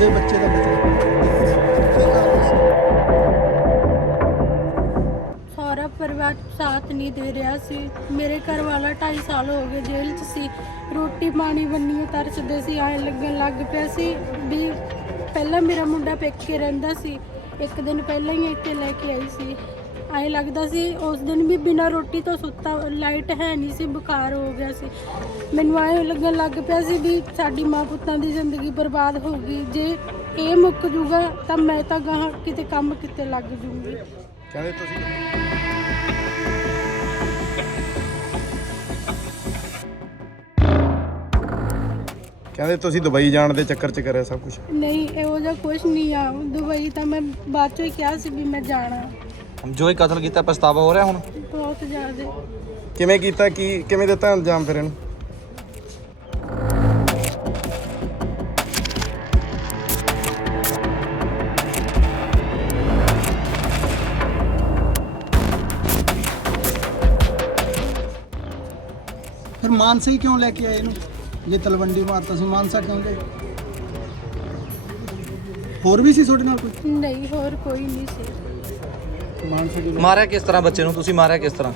ਦੇ ਬੱਚੇ ਦਾ ਮਤਲਬ ਸਾਰਾ ਪਰਿਵਾਰ ਸਾਥ ਨਹੀਂ ਦੇ ਰਿਹਾ ਸੀ। ਮੇਰੇ ਘਰ ਵਾਲਾ 2.5 ਸਾਲ ਹੋ ਗਏ ਜੇਲ੍ਹ 'ਚ ਸੀ। ਰੋਟੀ ਪਾਣੀ ਬੰਨੀ ਤਰਸਦੇ ਸੀ, ਆਏ ਲੱਗਣ ਲੱਗ ਪਿਆ ਸੀ ਵੀ ਪਹਿਲਾਂ ਮੇਰਾ ਮੁੰਡਾ ਪੇਕੇ ਰਹਿੰਦਾ ਸੀ। ਇੱਕ ਦਿਨ ਪਹਿਲਾਂ ਹੀ ਇੱਥੇ ਲੈ ਕੇ ਆਈ ਸੀ। ਆਏ ਲੱਗਦਾ ਸੀ ਉਸ ਦਿਨ ਵੀ ਬਿਨਾਂ ਰੋਟੀ ਤੋਂ ਸੁੱਤਾ ਲਾਈਟ ਹੈ ਨਹੀਂ ਸੀ ਬੁਖਾਰ ਹੋ ਗਿਆ ਸੀ। ਮੈਨੂੰ ਆਏ ਲੱਗਣ ਲੱਗ ਪਿਆ ਸੀ ਵੀ ਸਾਡੀ ਮਾਂ ਪੁੱਤਾਂ ਦੀ ਜ਼ਿੰਦਗੀ ਬਰਬਾਦ ਹੋ ਗਈ। ਜੇ ਇਹ ਮੁੱਕ ਜੂਗਾ ਤਾਂ ਮੈਂ ਤਾਂ ਗਾਹਾਂ ਕਿਤੇ ਕੰਮ ਕਿਤੇ ਲੱਗ ਜੂੰਗੀ। ਕਹਿੰਦੇ ਤੁਸੀਂ ਕਹਿੰਦੇ ਤੁਸੀਂ ਦੁਬਈ ਜਾਣ ਦੇ ਚੱਕਰ 'ਚ ਕਰਿਆ ਸਭ ਕੁਝ ਨਹੀਂ ਇਹੋ ਜਿਹਾ ਕੁਝ ਨਹੀਂ ਆ। ਦੁਬਈ ਤਾਂ ਮੈਂ ਬਾਅਦ ਚੋਂ ਹੀ ਕਿਹਾ ਸੀ ਵੀ ਮੈਂ ਜਾਣਾ। ਜੋ ਇਹ ਕਤਲ ਕੀਤਾ ਪਛਤਾਵਾ ਹੋ ਰਿਹਾ ਹੁਣ? ਬਹੁਤ ਜ਼ਿਆਦਾ। ਕਿਵੇਂ ਕੀਤਾ ਕੀ ਕਿਵੇਂ ਦਿੱਤਾ ਅੰਜਾਮ ਫਿਰ ਇਹਨੂੰ? ਫਿਰ ਮਾਨਸਾ ਹੀ ਕਿਉਂ ਲੈ ਕੇ ਆਏ ਇਹਨੂੰ? ਜੇ ਤਲਵੰਡੀ ਮਾਰਤਾ ਸੀ ਮਾਨਸਾ ਕਿਉਂ ਗਏ ਹੋਰ ਵੀ ਸੀ ਤੁਹਾਡੇ ਨਾਲ ਕੋਈ? ਨਹੀਂ ਹੋਰ ਕੋਈ ਨਹੀਂ ਸੀ। ਮਾਨਸਾ ਕਿਉਂ ਮਾਰਿਆ ਕਿਸ ਤਰ੍ਹਾਂ ਬੱਚੇ ਨੂੰ? ਤੁਸੀਂ ਮਾਰਿਆ ਕਿਸ ਤਰ੍ਹਾਂ?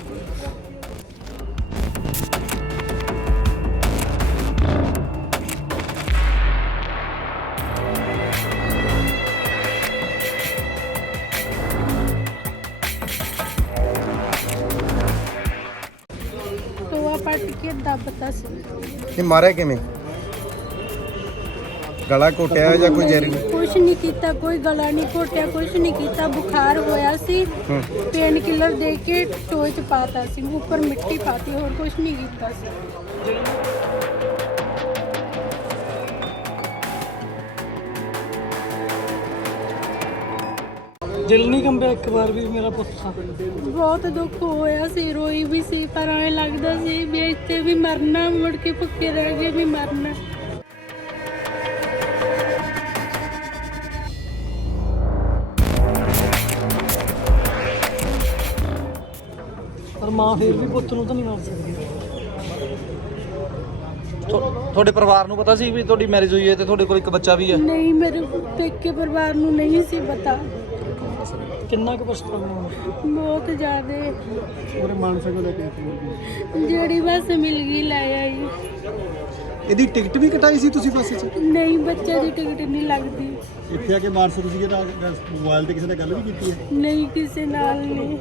ਟੋਆ ਪੱਟ ਕੇ ਦੱਬਤਾ ਸੀ। ਇਹ ਮਾਰਿਆ ਕਿਵੇਂ? ਗਲਾ ਘੋਟਿਆ ਜਾਂ ਕੋਈ ਜ਼ਹਿਰੀ ਕੁਝ ਨਹੀਂ ਕੀਤਾ ਕੋਈ ਗਲਾ ਨਹੀਂ ਘੋਟਿਆ ਕੁਝ ਨਹੀਂ ਕੀਤਾ। ਬੁਖਾਰ ਹੋਇਆ ਸੀ ਹੂੰ। ਪੇਨ ਕਿਲਰ ਦੇ ਕੇ ਟੋਏ ਚ ਪਾਤਾ ਸੀ ਉੱਪਰ ਮਿੱਟੀ ਪਾਤੀ ਹੋਰ ਕੁਝ ਨਹੀਂ ਕੀਤਾ ਸੀ। ਦਿਲ ਨਹੀਂ ਕੰਬਿਆ ਇੱਕ ਵਾਰ ਵੀ ਮੇਰਾ ਪੁੱਤ ਬਹੁਤ ਦੁੱਖ ਹੋਇਆ ਸੀ ਰੋਈ ਵੀ ਸੀ ਪਰ ਐਂ ਲੱਗਦਾ ਸੀ ਵੀ ਇੱਥੇ ਵੀ ਮਰਨਾ ਮੁੜ ਕੇ ਭੁੱਖੇ ਰਹਿ ਕੇ ਵੀ ਮਰਨਾ। ਮਾਂ ਫੇਰ ਵੀ ਪੁੱਤ ਨੂੰ ਤਾਂ ਨਹੀਂ ਮਾਰ ਸਕਦੀ। ਤੁਹਾ- ਤੁਹਾਡੇ ਪਰਿਵਾਰ ਨੂੰ ਪਤਾ ਸੀ ਵੀ ਤੁਹਾਡੀ ਮੈਰਿਜ ਹੋਈ ਹੈ ਤੇ ਤੁਹਾਡੇ ਕੋਲ ਇੱਕ ਬੱਚਾ ਵੀ ਹੈ? ਨਹੀਂ ਮੇਰੇ ਪੇਕੇ ਪਰਿਵਾਰ ਨੂੰ ਨਹੀਂ ਸੀ ਪਤਾ। ਕਿੰਨਾ ਕੁ ਪਛਤਾਵਾ ਹੋਣਾ ਬਹੁਤ ਜ਼ਿਆਦੇ। ਉਹਨੇ ਮਾਨਸਾ ਕਿਉਂ ਲੈ ਕੇ ਜਿਹੜੀ ਬੱਸ ਮਿਲ ਗਈ ਲੈ ਆਈ। ਇਹਦੀ ਟਿਕਟ ਵੀ ਕਟਾਈ ਸੀ ਤੁਸੀਂ ਬੱਸ 'ਚ? ਨਹੀਂ ਬੱਚੇ ਦੀ ਟਿਕਟ ਨਹੀਂ ਲੱਗਦੀ। ਇੱਥੇ ਆ ਕੇ ਮਾਨਸਾ ਤੁਸੀਂ ਜਿਹੜਾ ਮੋਬਾਈਲ ਤੇ ਕਿਸੇ ਨਾਲ ਗੱਲ ਵੀ ਕੀਤੀ ਹੈ? ਨਹੀਂ ਕਿਸੇ ਨਾਲ ਨਹੀਂ।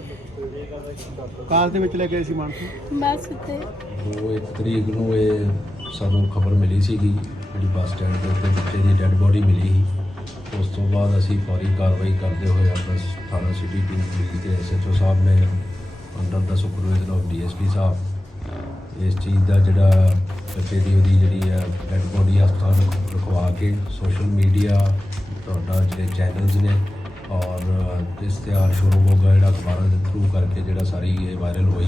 ਕਾਰ ਦੇ ਵਿੱਚ ਲੈ ਕੇ ਆਏ ਸੀ ਮਾਨਸਾ? ਬੱਸ ਤੇ ਉਹ ਇੱਕ ਤਰੀਕ ਨੂੰ ਇਹ ਸਾਨੂੰ ਖਬਰ ਮਿਲੀ ਸੀਗੀ ਜਿਹੜੀ ਬੱਸ ਸਟੈਂਡ ਦੇ ਉੱਤੇ ਬੱਚੇ ਦੀ ਡੈੱਡ ਬੋਡੀ ਮਿਲੀ ਸੀ। ਉਸ ਤੋਂ ਬਾਅਦ ਅਸੀਂ ਫੌਰੀ ਕਾਰਵਾਈ ਕਰਦੇ ਹੋਏ ਆਪਣਾ ਥਾਣਾ ਸਿਟੀ ਟੀਮ ਪੁਲਿਸ ਦੇ ਐਸਐਚਓ ਸਾਹਿਬ ਨੇ ਅੰਡਰ ਦਾ ਸੁਪਰਵਾਈਜ਼ਰ ਆਫ ਡੀਐਸਪੀ ਸਾਹਿਬ ਇਸ ਚੀਜ਼ ਦਾ ਜਿਹੜਾ ਬੱਚੇ ਦੀ ਉਹਦੀ ਜਿਹੜੀ ਹੈ ਡੈੱਡ ਬੋਡੀ ਹਸਪਤਾਲ ਰਖ- ਰਖਵਾ ਕੇ ਸੋਸ਼ਲ ਮੀਡੀਆ ਤੁਹਾਡਾ ਜਿਹੜੇ ਚੈਨਲਸ ਨੇ ਔਰ ਇਸ਼ਤਿਹਾਰ ਸ਼ੁਰੂ ਹੋ ਗਿਆ ਜਿਹੜਾ ਅਖਬਾਰਾਂ ਦੇ ਥਰੂ ਕਰਕੇ ਜਿਹੜਾ ਸਾਰੀ ਇਹ ਵਾਇਰਲ ਹੋਈ,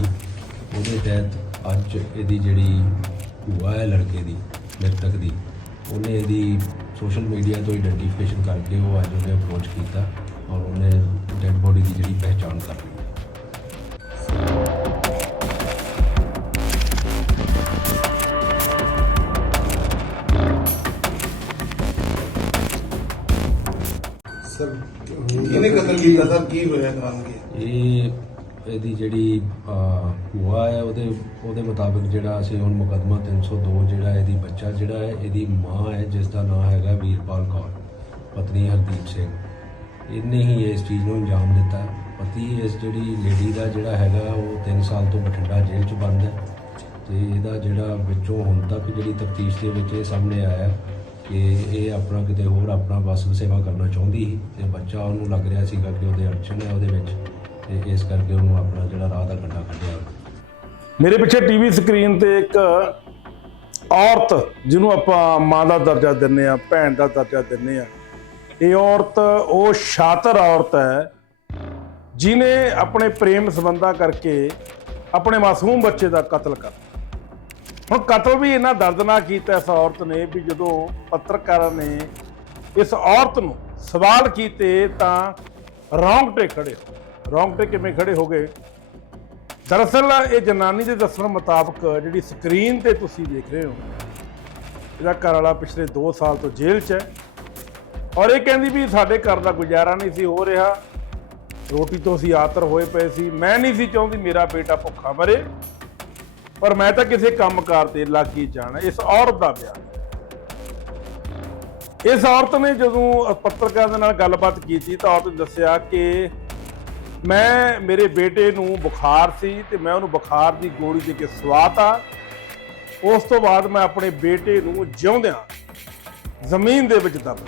ਉਹਦੇ ਤਹਿਤ ਅੱਜ ਇਹਦੀ ਜਿਹੜੀ ਭੂਆ ਹੈ, ਲੜਕੇ ਦੀ, ਮ੍ਰਿਤਕ ਦੀ, ਉਹਨੇ ਇਹਦੀ ਸੋਸ਼ਲ ਮੀਡੀਆ ਤੋਂ ਆਈਡੈਂਟੀਫਿਕੇਸ਼ਨ ਕਰਕੇ ਉਹ ਅੱਜ ਉਹਨੇ ਅਪਰੋਚ ਕੀਤਾ ਔਰ ਉਹਨੇ ਡੈਡ ਬੋਡੀ ਦੀ ਜਿਹੜੀ ਪਹਿਚਾਣ ਕਰ ਲਈ। ਕਿਹਨੇ ਕਤਲ ਕੀਤਾ ਸਰ? ਕੀ ਹੋਇਆ ਕਾਰਨ ਕੀ ਇਹ ਇਹਦੀ ਜਿਹੜੀ ਭੂਆ ਹੈ, ਉਹਦੇ ਉਹਦੇ ਮੁਤਾਬਕ ਜਿਹੜਾ ਅਸੀਂ ਹੁਣ ਮੁਕੱਦਮਾ 302 ਜਿਹੜਾ ਇਹਦੀ ਬੱਚਾ ਜਿਹੜਾ ਹੈ, ਇਹਦੀ ਮਾਂ ਹੈ, ਜਿਸ ਦਾ ਨਾਮ ਹੈਗਾ ਵੀਰਪਾਲ ਕੌਰ, ਪਤਨੀ ਹਰਦੀਪ ਸਿੰਘ। ਇਹਨੇ ਹੀ ਇਸ ਚੀਜ਼ ਨੂੰ ਅੰਜਾਮ ਦਿੱਤਾ। ਪਤੀ ਇਸ ਜਿਹੜੀ ਲੇਡੀ ਦਾ ਜਿਹੜਾ ਹੈਗਾ, ਉਹ 3 ਸਾਲ ਤੋਂ ਬਠਿੰਡਾ ਜੇਲ੍ਹ 'ਚ ਬੰਦ ਹੈ। ਤੇ ਇਹਦਾ ਜਿਹੜਾ ਵਿੱਚੋਂ ਹੁਣ ਤੱਕ ਜਿਹੜੀ ਤਫਤੀਸ਼ ਦੇ ਵਿੱਚ ਇਹ ਸਾਹਮਣੇ ਆਇਆ ਕਿ ਇਹ ਆਪਣਾ ਕਿਤੇ ਹੋਰ ਆਪਣਾ ਬਸ ਸੇਵਾ ਕਰਨਾ ਚਾਹੁੰਦੀ ਸੀ ਤੇ ਬੱਚਾ ਉਹਨੂੰ ਲੱਗ ਰਿਹਾ ਸੀਗਾ ਕਿ ਉਹਦੇ ਅੜਚਨ ਹੈ ਉਹਦੇ ਵਿੱਚ ਤੇ ਇਸ ਕਰਕੇ ਉਹਨੂੰ ਆਪਣਾ ਜਿਹੜਾ ਰਾਹ ਦਾ ਕੰਡਾ ਕੱਢਿਆ। ਮੇਰੇ ਪਿੱਛੇ ਟੀਵੀ ਸਕਰੀਨ ਤੇ ਇੱਕ ਔਰਤ ਜਿਹਨੂੰ ਆਪਾਂ ਮਾਂ ਦਾ ਦਰਜਾ ਦਿੰਨੇ ਆ ਭੈਣ ਦਾ ਦਰਜਾ ਦਿੰਨੇ ਆ ਇਹ ਔਰਤ, ਉਹ ਸ਼ਾਤਰ ਔਰਤ ਹੈ ਜਿਨੇ ਆਪਣੇ ਪ੍ਰੇਮ ਸੰਬੰਧਾਂ ਕਰਕੇ ਆਪਣੇ ਮਾਸੂਮ ਬੱਚੇ ਦਾ ਕਤਲ ਕਰ ਹੁਣ ਕਤਲ ਵੀ ਇੰਨਾ ਦਰਦਨਾਕ ਕੀਤਾ ਇਸ ਔਰਤ ਨੇ ਵੀ ਜਦੋਂ ਪੱਤਰਕਾਰਾਂ ਨੇ ਇਸ ਔਰਤ ਨੂੰ ਸਵਾਲ ਕੀਤੇ ਤਾਂ ਰੌਂਗਟੇ ਖੜੇ ਰੌਂਗਟੇ ਕਿਵੇਂ ਖੜੇ ਹੋ ਗਏ? ਦਰਅਸਲ ਇਹ ਜਨਾਨੀ ਦੇ ਦੱਸਣ ਮੁਤਾਬਕ ਜਿਹੜੀ ਸਕਰੀਨ ਤੇ ਤੁਸੀਂ ਦੇਖ ਰਹੇ ਹੋ, ਇਹਦਾ ਘਰ ਵਾਲਾ ਪਿਛਲੇ 2 ਸਾਲ ਤੋਂ ਜੇਲ੍ਹ 'ਚ ਹੈ ਔਰ ਇਹ ਕਹਿੰਦੀ ਵੀ ਸਾਡੇ ਘਰ ਦਾ ਗੁਜ਼ਾਰਾ ਨਹੀਂ ਸੀ ਹੋ ਰਿਹਾ। ਰੋਟੀ ਤੋਂ ਅਸੀਂ ਆਤਰ ਹੋਏ ਪਏ ਸੀ। ਮੈਂ ਨਹੀਂ ਸੀ ਚਾਹੁੰਦੀ ਮੇਰਾ ਬੇਟਾ ਭੁੱਖਾ ਮਰੇ। ਪਰ ਮੈਂ ਤਾਂ ਕਿਸੇ ਕੰਮਕਾਰ ਤੇ ਲੱਗ ਜਾਣਾ, ਇਸ ਔਰਤ ਦਾ ਬਿਆਨ ਇਸ ਔਰਤ ਨੇ ਜਦੋਂ ਪੱਤਰਕਾਰ ਦੇ ਨਾਲ ਗੱਲਬਾਤ ਕੀਤੀ ਤਾਂ ਔਰਤ ਨੇ ਦੱਸਿਆ ਕਿ ਮੈਂ, ਮੇਰੇ ਬੇਟੇ ਨੂੰ ਬੁਖਾਰ ਸੀ ਤੇ ਮੈਂ ਉਹਨੂੰ ਬੁਖਾਰ ਦੀ ਗੋਲੀ ਦੇ ਕੇ ਸਵਾਤਾ। ਉਸ ਤੋਂ ਬਾਅਦ ਮੈਂ ਆਪਣੇ ਬੇਟੇ ਨੂੰ ਜਿਉਂਦਿਆਂ ਜ਼ਮੀਨ ਦੇ ਵਿੱਚ ਦੱਬ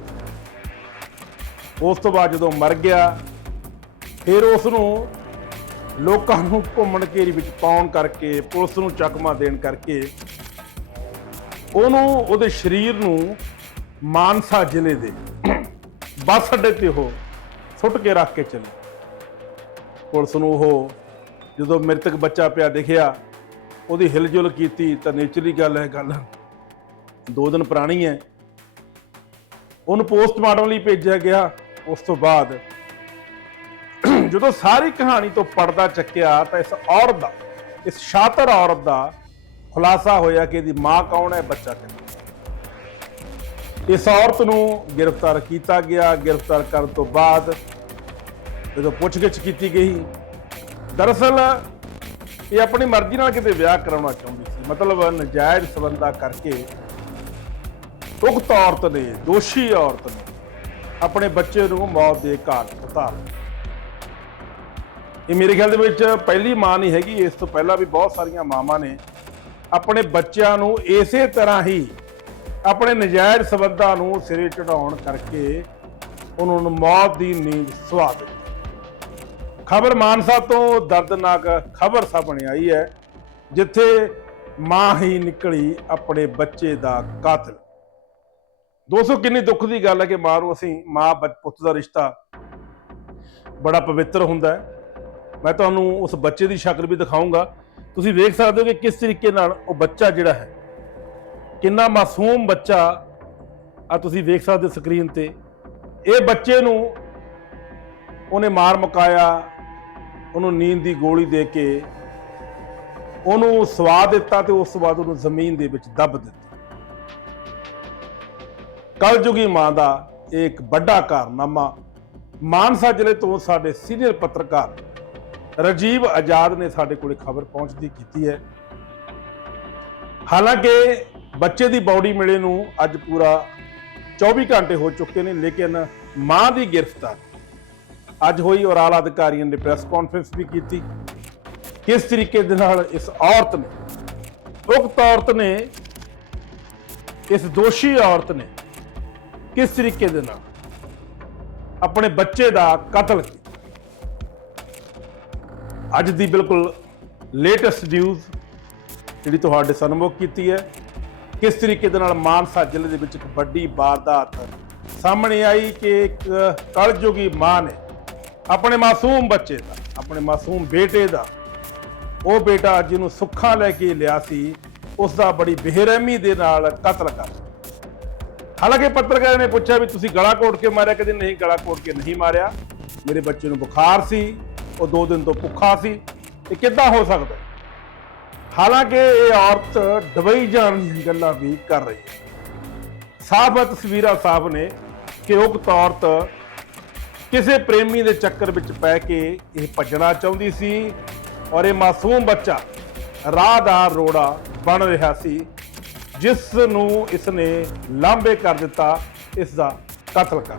ਉਸ ਤੋਂ ਬਾਅਦ ਜਦੋਂ ਮਰ ਗਿਆ, ਫਿਰ ਉਸ ਨੂੰ ਲੋਕਾਂ ਨੂੰ ਘੁੰਮਣ ਘੇਰੀ ਵਿੱਚ ਪਾਉਣ ਕਰਕੇ, ਪੁਲਿਸ ਨੂੰ ਚਕਮਾ ਦੇਣ ਕਰਕੇ, ਉਹਨੂੰ, ਉਹਦੇ ਸਰੀਰ ਨੂੰ ਮਾਨਸਾ ਜ਼ਿਲ੍ਹੇ ਦੇ ਬੱਸ ਅੱਡੇ ਤੇ ਉਹ ਸੁੱਟ ਕੇ ਰੱਖ ਕੇ ਚਲੇ। ਪੁਲਿਸ ਨੂੰ ਉਹ ਜਦੋਂ ਮ੍ਰਿਤਕ ਬੱਚਾ ਪਿਆ ਦਿਖਿਆ, ਉਹਦੀ ਹਿਲਜੁਲ ਕੀਤੀ ਤਾਂ ਨੇਚਰਲੀ ਗੱਲ ਹੈ ਗੱਲ। ਦੋ ਦਿਨ ਪੁਰਾਣੀ ਹੈ। ਉਹਨੂੰ ਪੋਸਟਮਾਰਟਮ ਲਈ ਭੇਜਿਆ ਗਿਆ। ਉਸ ਤੋਂ ਬਾਅਦ ਜਦੋਂ ਸਾਰੀ ਕਹਾਣੀ ਤੋਂ ਪਰਦਾ ਚੱਕਿਆ ਤਾਂ ਇਸ ਔਰਤ ਦਾ, ਇਸ ਸ਼ਾਤਰ ਔਰਤ ਦਾ ਖੁਲਾਸਾ ਹੋਇਆ ਕਿ ਇਹਦੀ ਮਾਂ ਕੌਣ ਹੈ, ਬੱਚਾ ਕਿਹਦਾ ਇਸ ਔਰਤ ਨੂੰ ਗ੍ਰਿਫਤਾਰ ਕੀਤਾ ਗਿਆ। ਗ੍ਰਿਫਤਾਰ ਕਰਨ ਤੋਂ ਬਾਅਦ ਜਦੋਂ ਪੁੱਛਗਿੱਛ ਕੀਤੀ ਗਈ, ਦਰਅਸਲ ਇਹ ਆਪਣੀ ਮਰਜ਼ੀ ਨਾਲ ਕਿਤੇ ਵਿਆਹ ਕਰਾਉਣਾ ਚਾਹੁੰਦੀ ਸੀ। ਮਤਲਬ ਨਜਾਇਜ਼ ਸਬੰਧਾ ਕਰਕੇ ਉਕਤ ਔਰਤ ਨੇ, ਦੋਸ਼ੀ ਔਰਤ ਨੇ ਆਪਣੇ ਬੱਚੇ ਨੂੰ ਮੌਤ ਦੇ ਘਾਟ ਉਤਾਰ ਇਹ ਮੇਰੇ ਖਿਆਲ ਦੇ ਵਿੱਚ ਪਹਿਲੀ ਮਾਂ ਨਹੀਂ ਹੈਗੀ, ਇਸ ਤੋਂ ਪਹਿਲਾਂ ਵੀ ਬਹੁਤ ਸਾਰੀਆਂ ਮਾਵਾਂ ਨੇ। ਆਪਣੇ ਬੱਚਿਆਂ ਨੂੰ ਇਸੇ ਤਰ੍ਹਾਂ ਹੀ ਆਪਣੇ ਨਜਾਇਜ਼ ਸਬੰਧਾਂ ਨੂੰ ਸਿਰੇ ਚੜਾਉਣ ਕਰਕੇ ਉਹਨਾਂ ਨੂੰ ਮੌਤ ਦੀ ਨੀਂਦ ਸੁਆ ਦਿੱਤੀ। ਖਬਰ ਮਾਨਸਾ ਤੋਂ ਦਰਦਨਾਕ ਖਬਰ ਸਾਹਮਣੇ ਆਈ ਹੈ, ਜਿੱਥੇ ਮਾਂ ਹੀ ਨਿਕਲੀ ਆਪਣੇ ਬੱਚੇ ਦਾ ਕਾਤਲ। ਦੋਸਤੋ, ਕਿੰਨੀ ਦੁੱਖ ਦੀ ਗੱਲ ਹੈ ਕਿ ਮਾਂ ਨੂੰ ਅਸੀਂ ਮਾਂ ਬੱਚ- ਪੁੱਤ ਦਾ ਰਿਸ਼ਤਾ ਬੜਾ ਪਵਿੱਤਰ ਹੁੰਦਾ ਹੈ। ਮੈਂ ਤੁਹਾਨੂੰ ਉਸ ਬੱਚੇ ਦੀ ਸ਼ਕਲ ਵੀ ਦਿਖਾਉਂਗਾ। ਤੁਸੀਂ ਵੇਖ ਸਕਦੇ ਹੋ ਕਿ ਕਿਸ ਤਰੀਕੇ ਨਾਲ ਉਹ ਬੱਚਾ ਜਿਹੜਾ ਹੈ, ਕਿੰਨਾ ਮਾਸੂਮ ਬੱਚਾ ਆ ਤੁਸੀਂ ਵੇਖ ਸਕਦੇ ਹੋ ਸਕਰੀਨ ਤੇ। ਇਹ ਬੱਚੇ ਨੂੰ ਉਹਨੇ ਮਾਰ ਮੁਕਾਇਆ, ਉਹਨੂੰ ਨੀਂਦ ਦੀ ਗੋਲੀ ਦੇ ਕੇ, ਉਹਨੂੰ ਸਵਾ ਦਿੱਤਾ ਤੇ ਉਸ ਤੋਂ ਬਾਅਦ ਉਹਨੂੰ ਜ਼ਮੀਨ ਦੇ ਵਿੱਚ ਦੱਬ ਦਿੱਤਾ। ਕਲਯੁਗੀ ਮਾਂ ਦਾ ਇਹ ਇੱਕ ਵੱਡਾ ਕਾਰਨਾਮਾ। ਮਾਨਸਾ ਜ਼ਿਲ੍ਹੇ ਤੋਂ ਸਾਡੇ ਸੀਨੀਅਰ ਪੱਤਰਕਾਰ ਰਜੀਵ ਆਜ਼ਾਦ ਨੇ ਸਾਡੇ ਕੋਲੇ ਖਬਰ ਪਹੁੰਚਦੀ ਕੀਤੀ ਹੈ। ਹਾਲਾਂਕਿ ਬੱਚੇ ਦੀ ਬਾਡੀ ਮਿਲੇ ਨੂੰ ਅੱਜ ਪੂਰਾ 24 ਘੰਟੇ ਹੋ ਚੁੱਕੇ ਨੇ, ਲੇਕਿਨ ਮਾਂ ਦੀ ਗ੍ਰਿਫਤਾਰ। ਅੱਜ ਹੋਈ ਔਰ ਆਲਾ ਅਧਿਕਾਰੀਆਂ ਨੇ ਪ੍ਰੈਸ ਕਾਨਫਰੰਸ ਵੀ ਕੀਤੀ। ਕਿਸ ਤਰੀਕੇ ਦੇ ਨਾਲ ਇਸ ਔਰਤ ਨੇ, ਉਕਤ ਔਰਤ ਨੇ, ਇਸ ਦੋਸ਼ੀ ਔਰਤ ਨੇ, ਕਿਸ ਤਰੀਕੇ ਦੇ ਨਾਲ ਆਪਣੇ ਬੱਚੇ ਦਾ ਕਤਲ ਕੀਤਾ? ਅੱਜ ਦੀ ਬਿਲਕੁਲ ਲੇਟੈਸਟ ਨਿਊਜ਼ ਜਿਹੜੀ ਤੁਹਾਡੇ ਸਨਮੁਖ ਕੀਤੀ ਹੈ। ਕਿਸ ਤਰੀਕੇ ਦੇ ਨਾਲ ਮਾਨਸਾ ਜ਼ਿਲ੍ਹੇ ਦੇ ਵਿੱਚ ਇੱਕ ਵੱਡੀ ਵਾਰਦਾਤ ਸਾਹਮਣੇ ਆਈ ਕਿ ਇੱਕ ਕਲਯੁਗੀ ਮਾਂ ਨੇ ਆਪਣੇ ਮਾਸੂਮ ਬੱਚੇ ਦਾ, ਆਪਣੇ ਮਾਸੂਮ ਬੇਟੇ ਦਾ, ਉਹ ਬੇਟਾ ਜਿਹਨੂੰ ਸੁੱਖਾਂ ਲੈ ਕੇ ਲਿਆ ਸੀ ਉਸ ਦਾ ਬੜੀ ਬੇਰਹਿਮੀ ਦੇ ਨਾਲ ਕਤਲ ਕਰ ਹਾਲਾਂਕਿ ਪੱਤਰਕਾਰਾਂ ਨੇ ਪੁੱਛਿਆ ਵੀ ਤੁਸੀਂ ਗਲਾ ਕੋਟ ਕੇ ਮਾਰਿਆ ਕਦੇ ਨਹੀਂ, ਗਲਾ ਕੋਟ ਕੇ ਨਹੀਂ ਮਾਰਿਆ। ਮੇਰੇ ਬੱਚੇ ਨੂੰ ਬੁਖਾਰ ਸੀ। ਉਹ ਦੋ ਦਿਨ ਤੋਂ ਭੁੱਖਾ ਸੀ, ਇਹ ਕਿੱਦਾਂ ਹੋ ਸਕਦਾ? ਹਾਲਾਂਕਿ ਇਹ ਔਰਤ ਦੁਬਈ ਜਾਣ ਦੀਆਂ ਗੱਲਾਂ ਵੀ ਕਰ ਰਹੀ ਹੈ। ਸਾਫ਼ ਤਸਵੀਰਾਂ ਸਾਫ਼ ਨੇ ਕਿ ਉਕਤ ਔਰਤ ਕਿਸੇ ਪ੍ਰੇਮੀ ਦੇ ਚੱਕਰ ਵਿੱਚ ਪੈ ਕੇ ਇਹ ਭੱਜਣਾ ਚਾਹੁੰਦੀ ਸੀ ਔਰ ਇਹ ਮਾਸੂਮ ਬੱਚਾ ਰਾਹ ਦਾ ਰੋੜਾ ਬਣ ਰਿਹਾ ਸੀ, ਜਿਸ ਨੂੰ ਇਸ ਨੇ ਲਾਂਬੇ ਕਰ ਦਿੱਤਾ ਇਸ ਦਾ ਕਤਲ ਕਰ